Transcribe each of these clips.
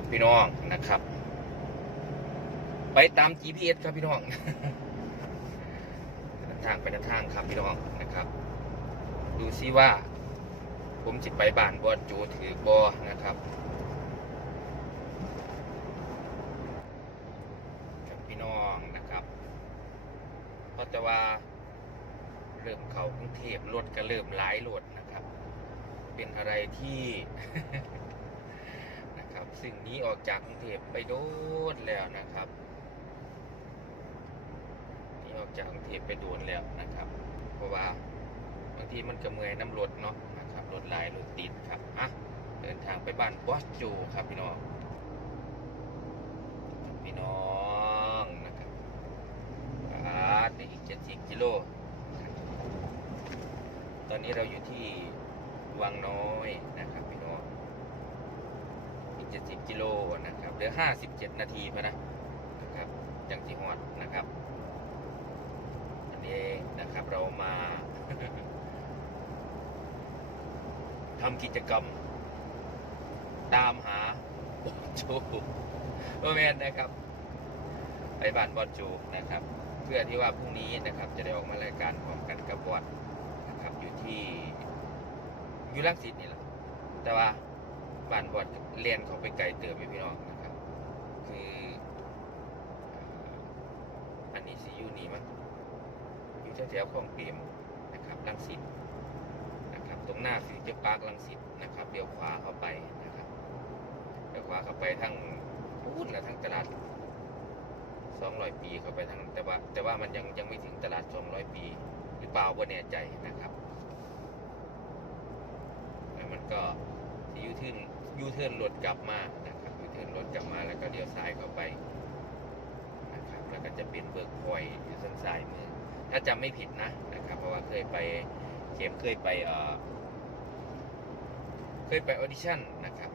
ครับพี่น้องนะครับ ไปตาม GPS ครับพี่น้องทางไปในทางครับพี่น้องนะครับ ดูซิว่า ผมจิไปบ้านบอโจถือบอนะครับพี่น้องนะครับเพราะจะว่าเริ่มเขากรุงเทพรถก็เริ่มหลายรถนะครับ เป็นอะไรที่ ซึ่งนี้ออกจากกรุงเทพไปโดนแล้วนะครับนี้ออกจากกรุงเทพไปโดนแล้วนะครับ เพราะว่าบางทีมันก็เมื่อยน้ำรถเนาะนะครับรถลายรถติดครับอะเดินทางไปบ้านบอสโจครับพี่น้องพี่น้องนะครับอ่าได้อีกเจ็ดสิบกิโลตอนนี้เราอยู่ที่วังน้อยนะครับ พี่น้องอีกเจ็ดสิบกิโลนะครับเหลือห้าสิบเจ็ดนาทีพอนะนะครับจังสีหอดนะครับ อันนี้นะครับเรามาทำกิจกรรม ตามหาบอลจูโอเมนนะครับ ไปบ้านบอลจูนะครับ เพื่อที่ว่าพรุ่งนี้นะครับ จะได้ออกมารายการพร้อมกันกับบอลนะครับอยู่ที่อยู่ลังสิตนี่แหละแต่ว่า บ้านบอดเรียนเขาไปไกลเติมไปพี่น้องนะครับ คืออันนี้ซียูนี่มั้งอยู่แถวๆคลองเปรมนะครับลังสิตนะครับ ตรงหน้าฟิวเจอร์พาร์คลังสิตนะครับเลี้ยวขวาเข้าไปนะครับเลี้ยวขวาเข้าไปทางพูดแล้วทางตลาดสองร้อยปีเข้าไปทางแต่ว่า แต่ว่ามันยังยังไม่ถึงตลาดสองร้อยปี หรือเปล่าบ่แน่ใจนะครับแล้วมันก็ที่ยูทิร์น ยูเทิร์นรถกลับมานะครับยูเทิร์นรถกลับมาแล้วก็เลี้ยวซ้ายเข้าไปนะครับแล้วก็จะเป็นเบิร์กพอยต์อยู่ทางซ้ายมือ ถ้าจำไม่ผิดนะนะครับ เพราะว่าเคยไปเข็มเคยไปเอ่อเคยไปออดิชั่นนะครับ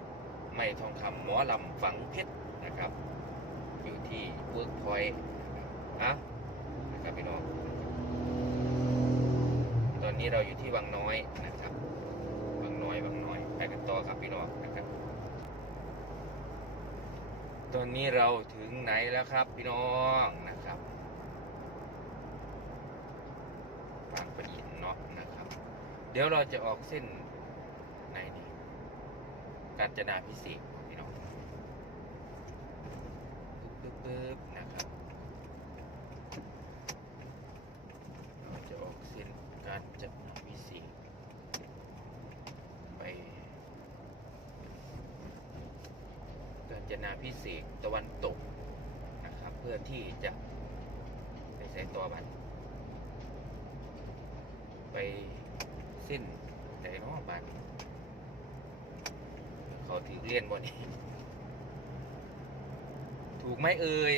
ไม่ทองคำหมอลำฝังเพชรนะครับ อยู่ที่เวิร์กพอยต์อะนะครับพี่น้องตอนนี้เราอยู่ที่วังน้อยนะครับ วังน้อยวังน้อยไปกันต่อครับพี่น้องนะครับ ตอนนี้เราถึงไหนแล้วครับ พี่น้องนะครับบางปะอินเนาะนะครับ เดี๋ยวเราจะออกเส้นไหนดีกาญจนาพิเศษพี่น้องปึ๊บปึ๊บปึ๊บนะครับ เราจะออกเส้นการจัดวิเศษไปการจนาพิเศษกตะวันตกนะครับ เพื่อ ที่จะไปใส่ตัวบันไปเส้นแต่นอกบันเขาถือเลียนบนนี้ถูกไหมเอ่ย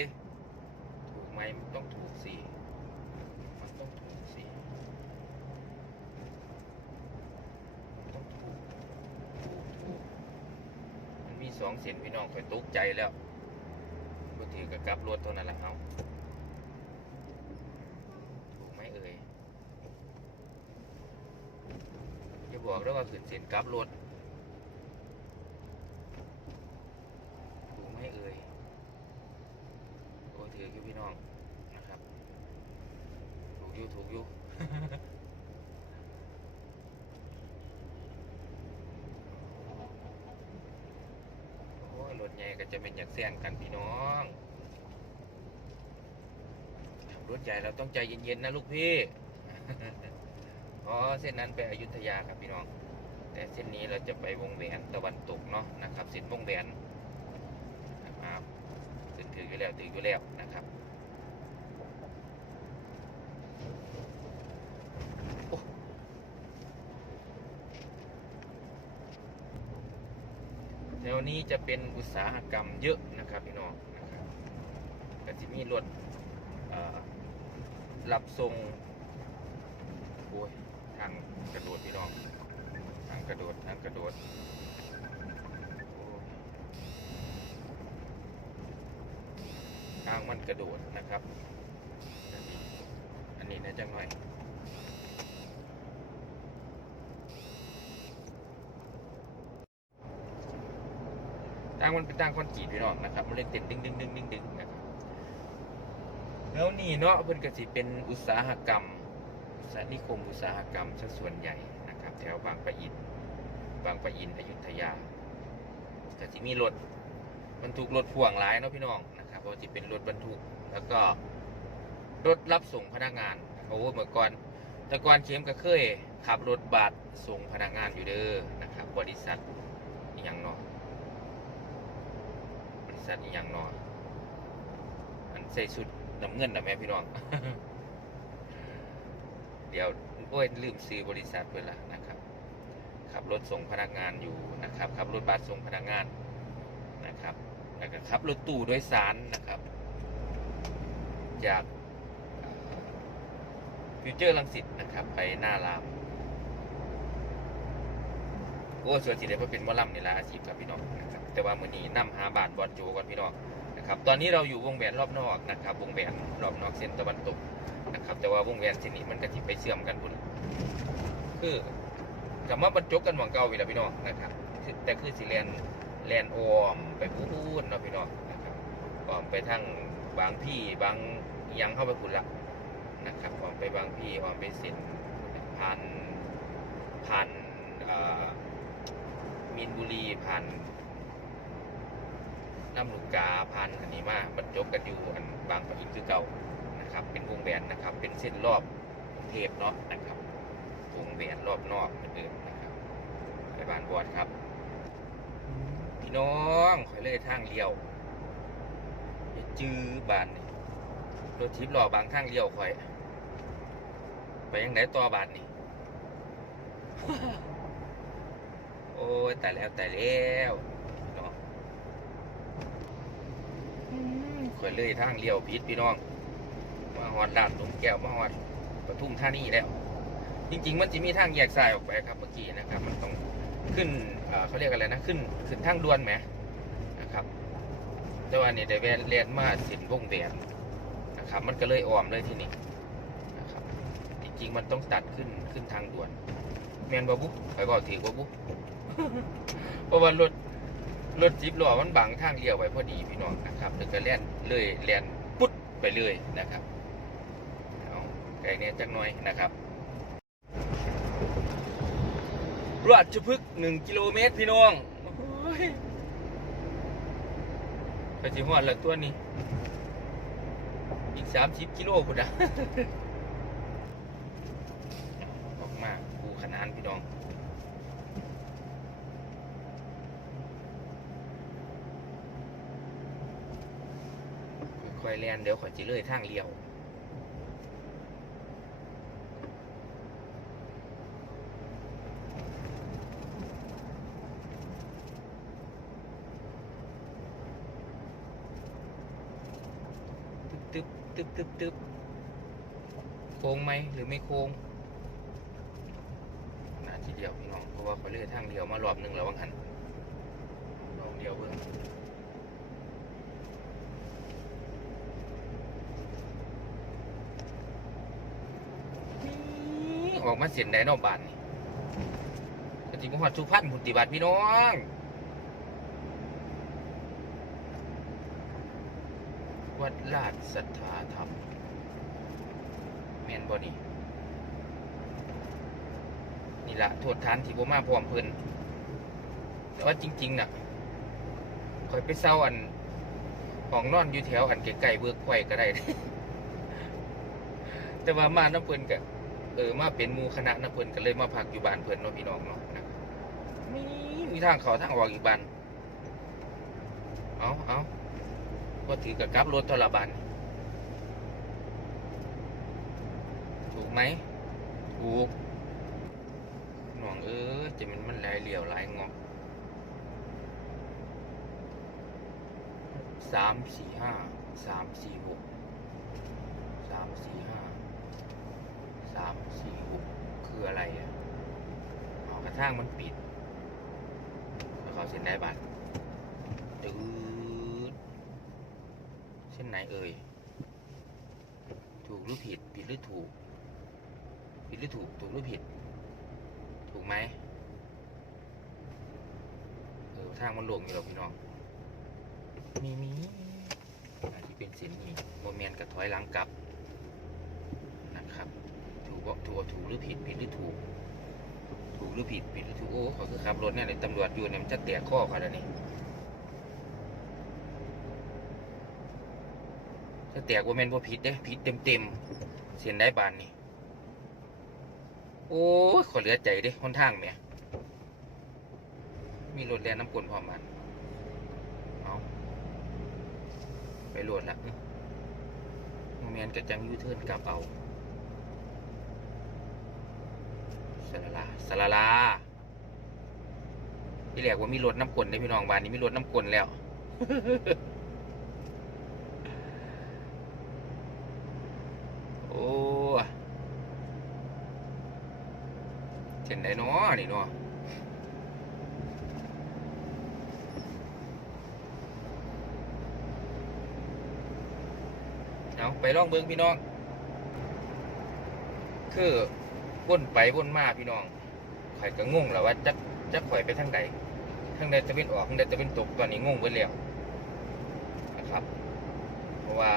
ถูกไหมมันต้องถูกสิมันต้องถูกสิมันต้องถูก ถูกถูกมันมีสองเส้นพี่น้องคอยตกใจแล้วือกับกลับรถเท่านั้นแหละเอาถูกไหมเอ่ยจะบอกแล้วว่าขึ้นเส้นกลับรถถูกไหมเอ่ยโอ้ถือคือพี่น้องนะครับ ถูกอยู่ถูกอยู่ โอ้ยรถใหญ่ก็จะเป็นอย่างแซงกันพี่น้องรถใหญ่เรา ต้องใจเย็นๆนะลูกพี่เพราะเส้นนั้นไปอยุธยาครับพี่น้อง แต่เส้นนี้เราจะไปวงแหวนตะวันตกเนาะนะครับเส้นวงแหวนนะครับขึ้นถืออยู่แล้วถืออยู่แล้วนะครับแถวนี้จะเป็นอุตสาหกรรมเยอะนะครับพี่น้องนะครับก็จะมีรถ รับส่งโอ้ยทางกระโดดพี่น้องทางกระโดดทางกระโดดโอ้ยทางมันกระโดดนะครับ อันนี้อันนี้นะจังหน่อยตั้งมันเป็นตั้งคอนกรีตพี่น้องนะครับ มันเลยเต้นดึงดึงดึงดึงดึงนะครับ แล้วนี่เนาะเพิ่นก็สิเป็นอุตสาหกรรมสนิคมอุตสาหกรรมซะส่วนใหญ่นะครับ แถวบางปะอิน บางปะอินอยุธยาก็สิมีรถบรรทุกรถพ่วงหลายเนาะพี่น้องนะครับเพราะว่าสิเป็นรถบรรทุกแล้วก็รถรับส่งพนักงานโอ้เมื่อก่อนแต่ก่อนเข็มก็เคยขับรถบัสส่งพนักงานอยู่เด้อนะครับ บริษัทอหย่างเนอบริษัทอหย่างเนออันใส่สุด น้ำเงินนะแม่พี่น้อง เดี๋ยวโอ้ยลืมซื้อบริษัทไปละนะครับขับรถส่งพนักงานอยู่นะครับขับรถบัสส่งพนักงานนะครับแล้วก็ขับรถตู้โดยสารนะครับ จากฟิวเจอร์ลังสิตนะครับ ไปหน้ารามโอ้ส่วนสิเดว่าเป็นมอลำนี่ละอาชีพครับพี่น้องนะครับแต่ว่ามือนี้นํหาบาทบอลโจก่อนพี่น้อง นะครับตอนนี้เราอยู่วงแหวนรอบนอกนะครับ วงแหวนรอบนอกเส้นตะวันตกนะครับ แต่ว่าวงแหวนเส้นนี้มันก็สิไปเชื่อมกันพุ่นคือกลับมาบรรจบกันหวังเก่าอีกแล้วพี่น้องนะครับคือแต่คือสิแลนแลนออมไปพูดเนาะพี่น้องนะครับออมไปทางบางพี่บางยังเข้าไปพุ่นละนะครับออมไปบางพี่ออมไปเส้นผ่านผ่านมีนบุรีผ่าน น้ำลูกกาผ่านอันนี้มาบรรจบกันอยู่อันบางปะอินคือเก่านะครับ เป็นวงแหวนนะครับ เป็นเส้นรอบกรุงเทพเนาะนะครับวงแหวนรอบนอกเหมือนเดิมนะครับไปบ้านบอดครับ พี่น้องคอยเลยทางเลี้ยวอย่าจื้อบ้านนี่รถทิพย์รอบางทางเลี้ยวคอย ไปยังไหนต่อบานนี่โอ้ยแต่แล้วแต่แล้วพี่น้องอื มคยเลยทางเลี้ยวพิษพี่น้อง มาหอดลาดหลุมแก้วมาหอดปทุมท่านี่แล้ว จริง ๆ มันจะมีทางแยกซ้ายออกไปครับเมื่อกี้นะครับ มันต้องขึ้นเเขาเรียกอะไรนะขึ้นขึ้นทางด่วนไหมนะครับแต่ว่านี่ได้แวนเลนมาสินวงแหวนนะครับ มันก็เลยอ้อมเลยที่นี่นะครับ จริง ๆ มันต้องตัดขึ้นขึ้นทางด่วนแมนบาบุไปบอกถือว่าบุเพราะว่ารถรถจิบล้อมันบังทางเลี้ยวไว้พอดีพี่น้องนะครับแล้วก็เลียน เลยเลียนปุ๊ดไปเลยนะครับเอาไกลเนี่ยจักหน่อยนะครับราชพฤกษ์หนึ่งกิโลเมตรพี่น้องโอ้ยไปสิหอดละตัวนี้ อีกสามสิบกิโลพุ่นนะออกมาปูขนานพี่น้อง ค่ อยแลนเดี๋ยวขอยจิเลยทางเลี้ยวตึ๊บตึ๊บตึ๊บตึ๊บโค้งไหมหรือไม่โค้งนาทีเดียวพี่น้องเพราะว่าเขาเลื่อยทางเดียวมารอบหนึ่งแล้ววังหันลองเดียวเบิ่งนี่ ออกมาเสียนไดเนอกบานนี่กติมหอดสุพรรณพุติบัติพี่น้องวัดลาดสัทธาธรรมแมนบอนี่นี่ละโทษทานที่ผมมาพร้อมเพิ่นแต่ว่าจริงๆน่ะคอยไปเศร้าอันห้องนอนอยู่แถวอันไกลๆเบิกไข่ก็ได้ แต่ว่ามาน้ำเพิ่นก็ เออมาเป็นมูคณะน้ำเพิ่นก็เลยมาพักอยู่บ้านเพิ่นเนาะพี่น้องเนาะนะมีมีทางเขาทางออกอีกบ้านเอาเอาก็ถือกับกลับรถทรบันถูกไหมถูกหน่วงเออจะมันมันหลายเหลี่ยวหลายงอกสามสี่ห้าสามสี่หกสามสี่ห้า สามสี่หกคืออะไรอะเอากระทั่งมันปิดแล้วเขาเซ็นได้บัตรตืดเส้นไหนเอ่ย ถูกหรือผิด ผิดหรือถูก ผิดหรือถูก ถูกหรือผิด ถูกไหมเออทางมันหลวงอยู่หรอกพี่น้อง มีมีอาจจะเป็นเส้นนี้โมเมนต์กับถอยหลังกลับ ถูกบ่ถูกถูกหรือผิดผิดหรือถูก ถูกหรือผิดผิดหรือถูกโอ้เขาคือขับรถเนี่ยตำรวจอยู่เนี่ยมันจะแตกข้อเขาแล้วนี่จะแตกว่าแมนว่าผิดเด้ผิดเต็มเต็มเส้นได้บานนี่โอ้ขอเหลือใจเด้คนทางเนี่ยมีรถแล่นน้ำกลนพร้อมมันเอาไปโหลดละโมเมนกับจังยูเทิร์นกลับเอา สลาลาสลาลาที่แรกว่ามีรถน้ำกลนได้พี่น้องบ้านนี้มีรถน้ำกลนแล้ว โอ้เช่นไดเนาะนี่เนาะเอาไปลองเบิ้งพี่น้อง คือ วนไปวนมาพี่น้องข่อยก็งงแล้วว่าจะจะข่อยไปทางใดทางใดจะเป็นออกทางใดจะเป็นตกตอนนี้งงไปแล้วนะครับ เพราะว่า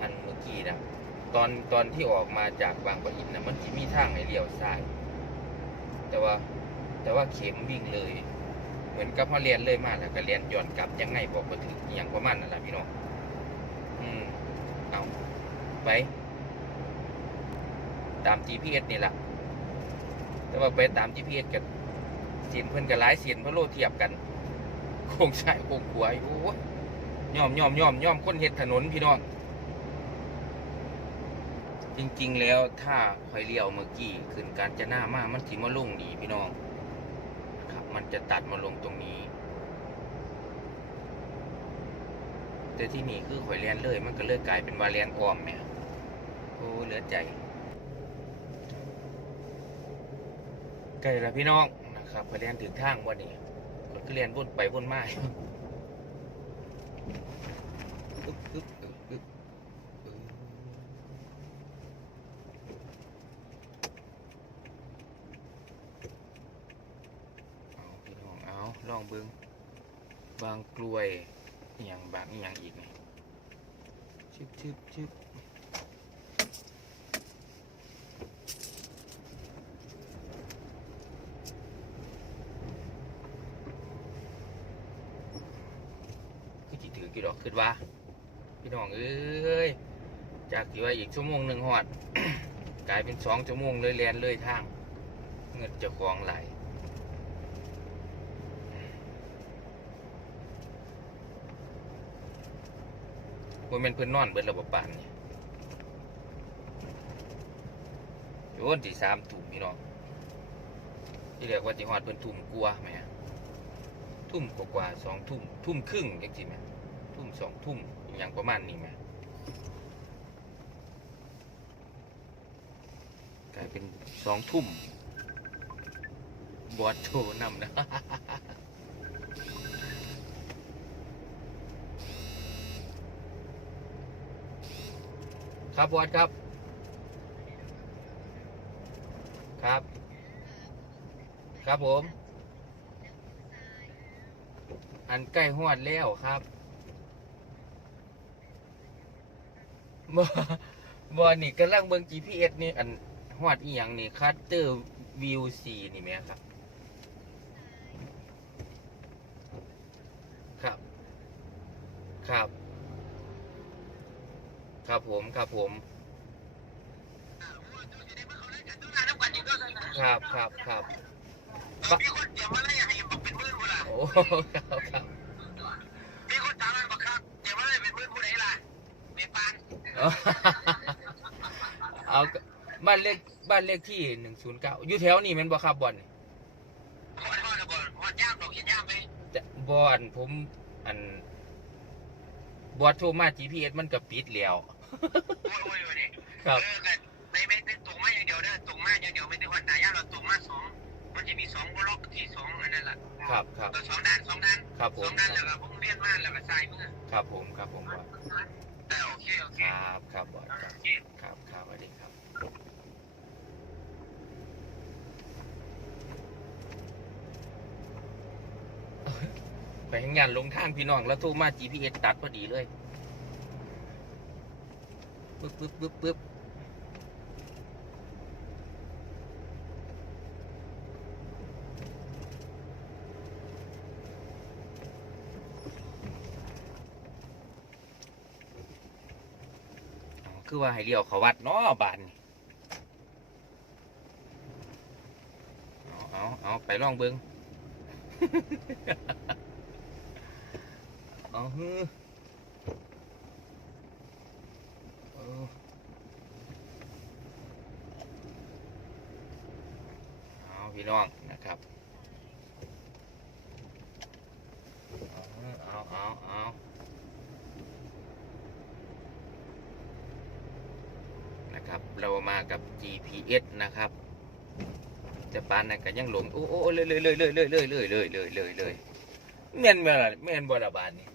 อันเมื่อกี้นะตอนตอนที่ออกมาจากบางปะอินนะมันจะมีทางให้เลี้ยวซ้าย แต่ว่าแต่ว่าเข็มวิ่งเลย เหมือนกับเขาเรียนเลยมาแล้วก็เรียนย้อนกลับยังไงบอกมาถึงอย่างประมาณนั่นแหละพี่น้องอืมเอาไป ตาม GPS นี่แหละแต่ว่าไปตาม GPS กับเสียนเพิ่อนกับหลายเสียนเพราะโลเทียบกันโค้งซ้ายโค้งขวาอยู่โอ้ยย่อมย่อมย่อมย่อมคนเฮ็ดถนนพี่น้อง จริง ๆ แล้วถ้าคอยเลี้ยวเมื่อกี้ขึ้นการจะหน้ามากมันสิมาลงดีพี่น้องครับ มันจะตัดมาลงตรงนี้ แต่ที่นี่คือข่อยเลียนเลย มันก็เลยกลายเป็นวาเลียนอ้อมแหม่ยโอ้เหลือใจ ไกลละพี่น้องนะครับไปเรียนถึงทางวันนี้ก็เรียนวนไปวนมาเอาพี่น้องเอาลองเบิ้งบางกลวยอย่างบางอย่างอีกนี่ชึบชึบชึบ คื อจิถือกี่ดอกขึ้นว่า พี่น้องเอ้ยจากที่ว่าอีกชั่วโมงหนึ่งหอด กลายเป็นสองชั่วโมงเลยแลนเลยทาง เงินจะคลองไหลายว่าเป็นเพื่อนนอนเบิดระบบปานนี่โยนที่สามถุ่มพี่น้องที่เรียกว่าจิหอดเพิ่นทุ่มกลัวไหมทุ่มกว่าสองทุ่มทุ่มครึ่งจังสิแม่ ทุ่มสองทุ่มอย่างประมาณนี้ม่กลายเป็นสองทุ่มบอดโชว์นำนะครับบอดครับ ครับ ครับผม อันใกล้หอดแล้วครับ บ่บ่นี่กำลังเบิ่ง GPS นี่อันหอดอีหยังนี่คัตเตอร์วิวซีนี่แหม่ครับ ครับ ครับ ครับผมครับผม ครับครับครับ มีคนเตรียมมาเลยให้บอกเป็นหมื่นกูล่ะโอ้ ครับครับ เอาเอาก็บ้านเลขบ้านเลขที่หนึ่งศูนย์เก้าอยู่แถวนี้แมันบ่ครับบอลขอโทษนะบอลหอดย่ามดอกเห็นย่ามไหมแต่บอลผมอันบอดโทรมา GPS มันก็ปิดแล้วโอ้ยโอ้ยวันนี้ครับเออกันไม่ไม่ไม่ตรงมาอย่างเดียวเด้อตรงมาอย่างเดียวไม่ได้หอดตายาเราตรงมาสองมันจะมีสองบล็อกที่สองอันนั้นแหละครับครับตัวสองด้านสองด้านครับผสอมงด้านแล้วก็พุ่งเลียนมาแล้วก็สายมือครับผมครับผมบ อดแต่โอเคโอเคครับครับบอดครับ ครับครับสวัสดีครับ ไปไปงานลงทางพี่น้องแล้วโทรมา GPS ตัดพอดีเลยปึ๊บปึ๊บปึ๊บปึ๊บ คือว่าให้เลี้ยวเขาวัดเนาะบานเอาเอาเอาไปลองเบิงเอาฮือเออเอาพี่น้องนะครับ เอาฮือเอาเอาเอานะครับ เรามากับ GPS นะครับ จะปานนั่นก็ยังหลงโอ้โอ้โอ้เลยเลยเลยเลยเลยเลยเลยเลยเลยเลยเลยแม่นบ่ล่ะแม่นบ่ละบานนี่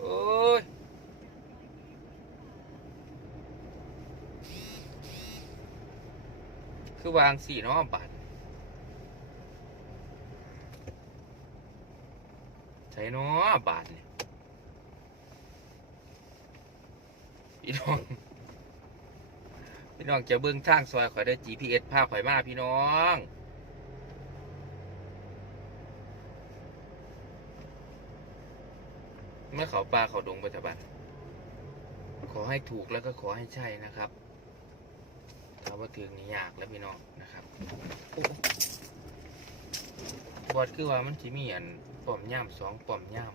โอ้ยคือวางสี่เนาะบาทใช่เนาะบาทเนี่ยพี่น้อง พี่น้องจะเบิ่งทางซอยข่อยได้ GPS พาข่อยมาพี่น้องเมื่อเขาปลาเขาดงปัจจุบันขอให้ถูกแล้วก็ขอให้ใช่นะครับถ้าว่าถึงนี่ยากแล้วพี่น้องนะครับบอดคือว่ามันจะมีอันป้อมย่ามสองป้อมย่าม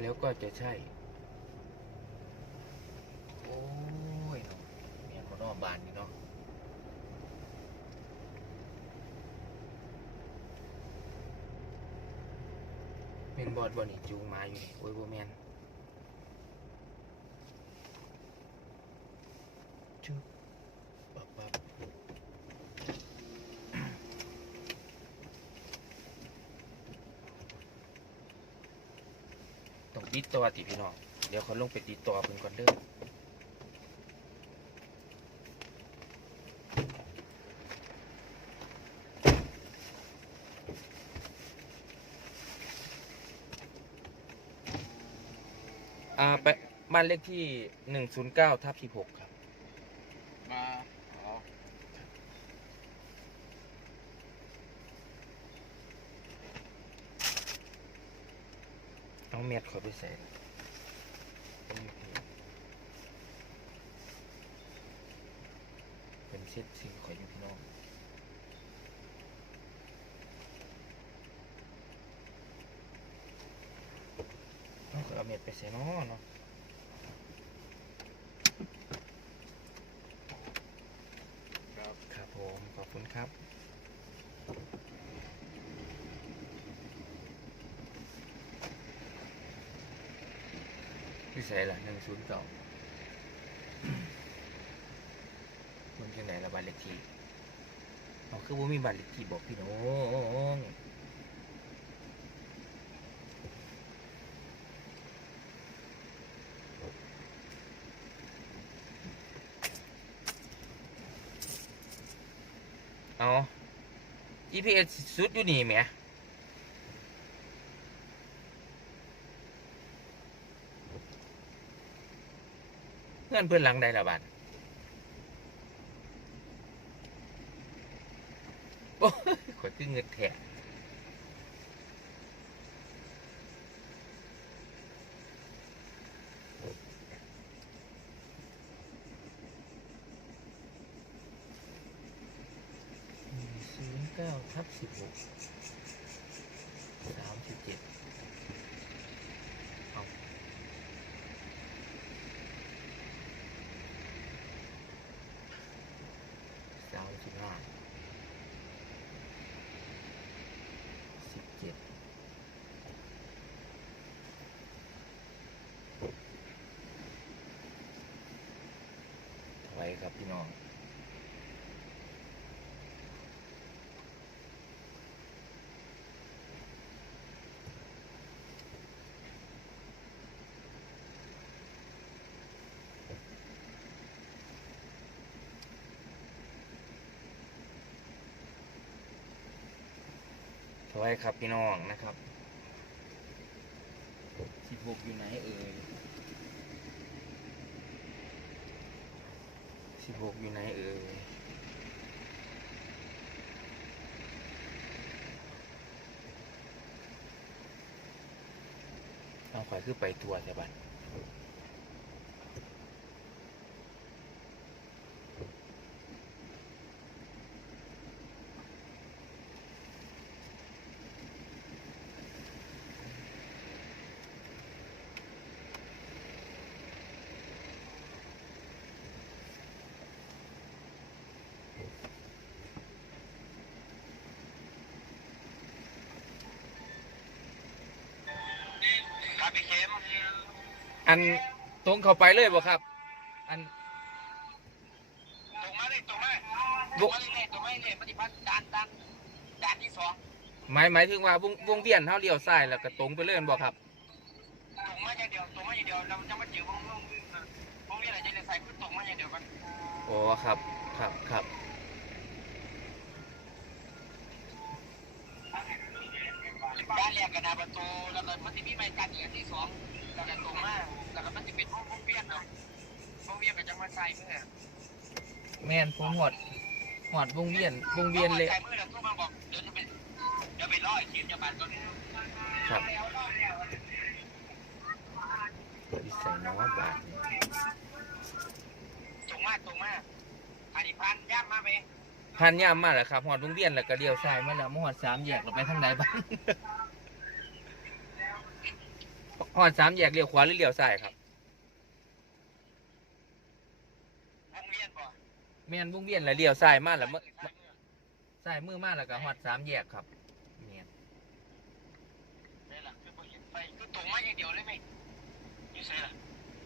แล้วก็จะใช่ โอ้ยเนาะเมียนคนนอกบานนี่เนาะเป็นบอดบอนี่จูงมาอยู่นี่โอ้ยโบแมนจุ๊บปับปับ ต้องติดต่อติพี่น้อง เดี๋ยวเขาลงไปตีต่อเพิ่นก่อนเด้ออ่าไปบ้านเลขที่หนึ่งศูนย์เก้าทับสิบหกครับ มาอ๋อ เม็ดขอไปใส่เป็นเซตสิ่งขออยู่พี่น้องเอาก็เอาเม็ดไปใส่น้อเนาะ ครับ ครับผม ขอบคุณครับ พี่ ใส่ละหนึ่งศูนย์เก้ามันจังไหนละบ้านเลขที่อ๋อคือว่ามีบ้านเลขที่บอกพี่น้องเอา GPS สุดอยู่นี่แหม เพื่อนเพื่อนหลังใดละบัดโอ้ขอยคือเงินแทะศูนย์เก้าทับสิบหก ครับพี่น้องถอยครับพี่น้องนะครับสิบวกอยู่ไหนเอ่ย หกอยู่ไหนเอ่ยเอาข่อยคือไปตัวใช่ปะ ครับพี่เข้ม อันตรงเข้าไปเลยบ่ครับ อันตรงมาเลยตรงมาตรงมาเลยตรงมาเลยปฏิบัติด่านด่านด่านที่สองหมายหมายถึงว่าวงวงเวียนเท่าเลี้ยวซ้ายแล้วก็ตรงไปเลยแม่นบ่ครับตรงมาอย่างเดียวตรงมาอย่างเดียวเราจะมาเจอวงวงวงนี้อะไรจะเรียนสายคือตรงมาอย่างเดียวกันอ๋อครับครับครับด้านแรกกันนาประตูแล้วก็มันจะมีใบกันอีกที่สองแล้วก็ตรงมา แล้วก็มันจะเป็นวงวงเวียนเนาะวงเวียนก็จะมาใส่เมื่อแม่นผมหอดหอดวงเวียนวงเวียนเลยใส่เมื่อแล้วทุกมาบอกเดี๋ยวจะไปเดี๋ยวไปร้อยทีมจะบานตัวนี้ครับอีใส่น้อบาทตรงมาตรงมาอันนี้พันย่ำมาไหมพันย่ามมาแล้วครับหอดวงเวียนแล้วก็เลี้ยวซ้ายมาแล้วมาหอดสามแยกเราไปทางใดบ้าง หอดสามแยกเลี้ยวขวาหรือเลี้ยวซ้ายครับวงเวียนบ่แม่นวงเวียนแล้วเลี้ยวซ้ายมาแล้วมาซ้ายมือมาแล้วก็หอดสามแยกครับแม่นนี่แหละคือบ่เห็นไปคือตรงมาอย่างเดียวเลยไหมนี่ใช่ล่ะ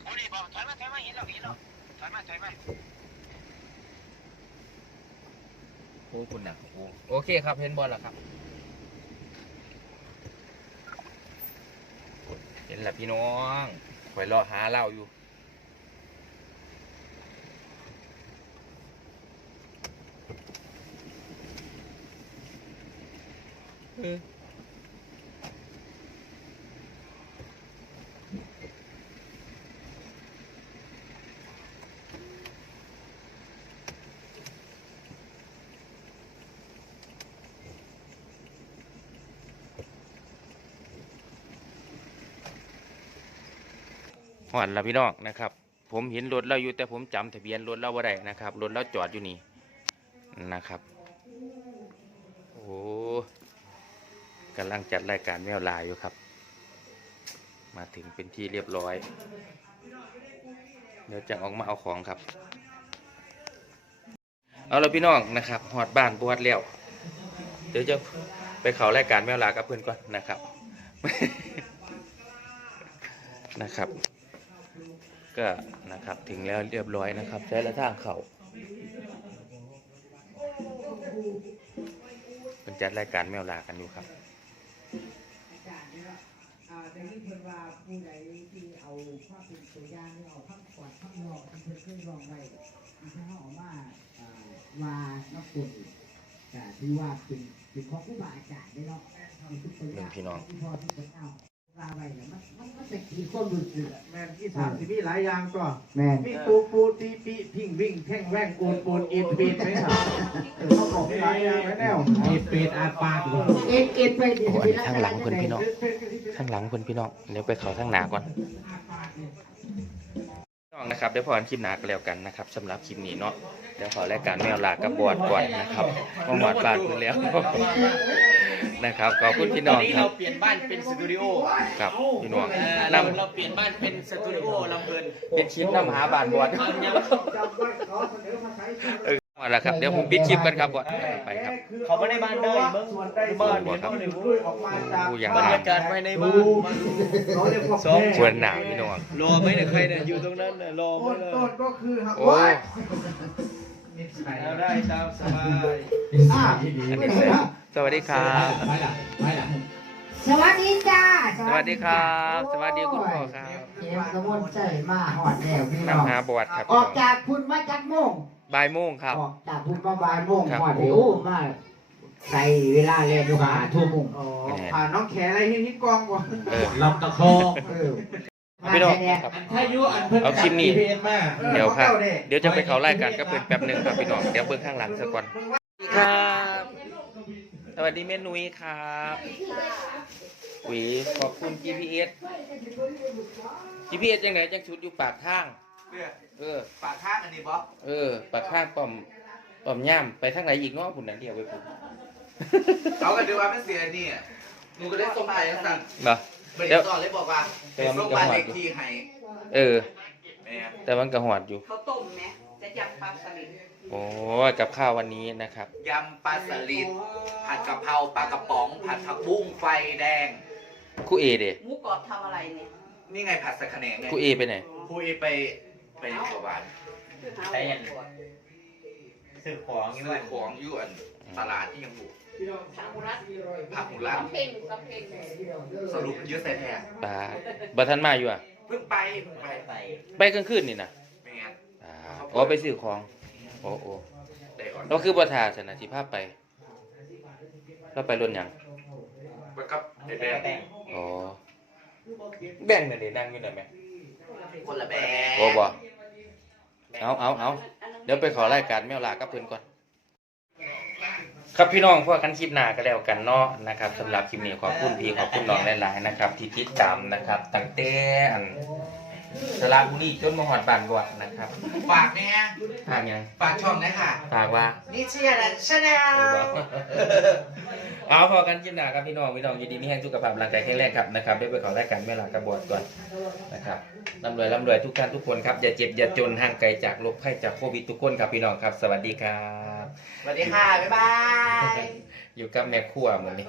โอ้นี่บอกถอยมาถอยมาเห็นแล้วเห็นแล้วถอยมาถอยมาโอ้คุณน่ะโอ้โอเคครับเห็นบอลแล้วครับ เห็นแล้วพี่น้องคอยรอหาเหล้าอยู่เออ หอนล้วพี่น้องนะครับ ผมเห็นรถเราอยู่แต่ผมจำทะเบียนรถเราบ่ได้นะครับรถเราจอดอยู่นี่นะครับโอ้กำลังจัดรายการแมวลายอยู่ครับ มาถึงเป็นที่เรียบร้อย เดี๋ยวจะออกมาเอาของครับ เอาละพี่น้องนะครับหอดบ้านบวชแล้วเดี๋ยวจะไปเขารายการแมวลากับเพื่อนก่อนนะครับนะครับ ก็นะครับถึงแล้วเรียบร้อยนะครับใช้ละทางเขาเป็นจัดรายการแมวลากันอยู่ครับอาจารย์เนี่ยอ่าแต่นี่เพิ่นว่าผู้ใดที่เอาภาพเป็นตัวอย่างหรือเอาภาพกอดภาพนอกที่เพิ่นเคยลองไว้ที่เขาเอามาอ่าว่านักบุญก็ถือว่าเป็นเป็นของผู้บาอาจารย์ได้เนาะเอาเป็นตัวอย่างพี่น้องที่พอที่เพิ่นเอาลาไว้เนี่ยมัน มันมันจะกี่คนรู้สึกอะแมนที่สามที่มีหลายอย่างก็แม่นมีปูปูตีปีพิงวิ่งแท่งแว่งปูนปูนอีดปีดไหมครับเออเขาบอกมีหลายอย่างไว้แล้วอีดปีดอาดปาดอยู่เอ็ดเอ็ดไปดิโอ้อันนี้ข้างหลังเพิ่นพี่น้องข้างหลังเพื่อนพี่น้องเดี๋ยวไปเขาข้างหน้าก่อนพี่ น้องนะครับเดี๋ยวพอกันคลิปหน้าก็แล้วกันนะครับสำหรับคลิปนี้เนาะเดี๋ยวขอรายการแมวลากับบวชก่อนนะครับมาหมดบ้านเพื่อนแล้ว นะครับขอบคุณพี่น้องวันนี้ครัเราบเปลี่ยนบ้านเป็นสตูดิโอครับพี่น้องเออนเราำเราเปลี่ยนบ้านเป็นสตูดิโอลำเพลินเป็นคลิปนำหาบ้านบวชเอายังจำไว้ขอเสนอมาใช้เออ มาแล้วครับเดี๋ยวผมปิดคลิปกันครับบวชไปครับ เขาไม่ได้บ้านได้เบิ้งส่วนได้บ้านส่วเห็นเขาเลยด้วยออกมาจากกูยังบรงารมยากาศภายในบ้านมันเขาเรียกว่าสองชวนหนาวพี่น้องรอไหมเนี่ยใครเนี่ยอยู่ตรงนั้นเนี่ยรอไหมต้นเลยต้นก็คือหักโอ้ไว้นิสัยเอาได้ตามสบายอะอันนี้เลยสวัสดีครับสวัสดีจ้า สวัสดีครับ สวัสดีคุณพ่อครับเข็มกระมวลใจมาหอดแล้วพี่น้องนำหาบวชครับอพี่อกน้องจากพุ่นมาจากโมง บ่ายโมงครับ ออกจากพุ่นมาบ่ายโมงครับ หอดเดี๋ยวโอ้มาใส่เวลาเล่นอยู่หาทุ่มงอ๋อผ่านน้องแขอะไรที่ที่กองบ่เออ ลำตะคองเออพี่น้องเนี่ยครับถ้ายุอันเพิ่นเอาคลิปนี้จัด GPS มา เดี๋ยวครับออเดี๋ยวจะไปเขาไล่กันก็เป็นแป๊บหนึ่งครับพี่น้อง เดี๋ยวเบื้องข้างหลังสักก่อน ครับ สวัสดีแม่นุ้ยครับหวีขอบคุณ GPS GPS จังไหนจังชุดอยู่ปากทาง เออ ปากข้างอันนี้บอสเออปากทางป้อมป้อมย่ามไปทางไหนอีกเนาะคุณนั่นเดียวไปคุณเขาก็ดูว่าไม่เสียนี่อะหนูก็ได้ส่งไปสั่นเนาะไม่ได้สอนเลยบอกว่าเดี๋เป็ยนวส่งไปเล็กทีให้เออแม่แต่มันกระหอดอยู่ข้าวต้มไหมจะยำปลาสลิดโอ้ยกับข้าววันนี้นะครับยำปลาสลิดผัดกะเพราปลากระป๋อง ผัดผักบุ้งไฟแดงครูเอเด้หมูกรอบทำอะไรเนี่ยนี่ไงผัดสะคะแหนงไงครูเอไปไหนคุยไป ไปสวรรค์คือหาใช่ยันซื้อของซื้นี่อด้วยของอยู่อันตลาดที่ยังบุกชาบุรัสผักหมูรัดสำเพ็งสำเพ็งสรุปเยอะใส่แท้ปลาบัทันมาอยู่อะ เพิ่งไปเพิ่งไปไปไปกลางคืนนี่นะแม่อ่าอ๋อไปซื้อของ โอ้โอ้ได้ก่อนเราคือบัทาสนะที่ภาพไป เราไปรถหยังไปกับไอ้แบแป้งงอ๋อแบ่งหน่อยดินั่งอยู่หน่อยไหมคนละแบงโอ้บ่ เอาเอาเอาเดี๋ยวไปขอรายการแมวลากับเพื่อนก่อน ครับพี่น้องพวกกันคลิปหน้าก็แล้วกันเนาะนะครับสำหรับคลิปนี้ขอบคุณพี่ขอบคุณน้องหลายๆนะครับ ที่ติดตามนะครับตั้งแต่อัน สระบุรีจนมาหอดบ้านบวชนะครับฝากเนี่ยฝากหยังฝากช่องนะค่ะฝากว่านี่เชียร์นะชาแนลเอาพอกันกินหนาครับพี่น้องพี่น้องยินดีมีให้สุขภาพร่างกายแข็งแรงครับนะครับได้ไปขอรายการเวลากระบวดก่อนนะครับร่ำรวยร่ำรวยทุกท่านทุกคนครับอย่าเจ็บอย่าจนห่างไกลจากโรคภัยจากโควิดทุกคนครับพี่น้องครับ สวัสดีครับสวัสดีค่ะบ๊ายบายอยู่กับแม่ครัวหมือนี้